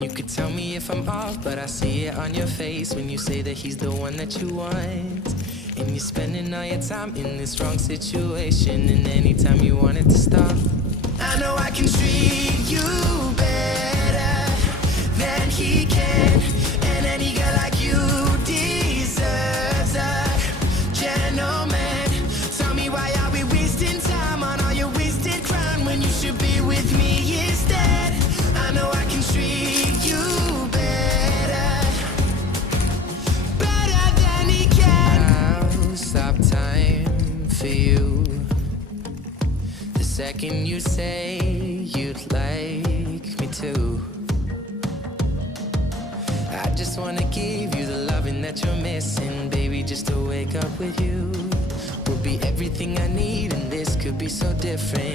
You could tell me if I'm off, but I see it on your face when you say that he's the one that you want. And you're spending all your time in this wrong situation, and anytime you want it to stop, I know I can treat you better than he can. And any girl like you deserves a gentleman. Tell me, why are we wasting time on all your wasted crown when you should be with me instead? I know I can treat you better, better than he can. I'll stop time for you the second you say you'd like me to. I just wanna give you the loving that you're missing, baby. Just to wake up with you will be everything I need, and this could be so different.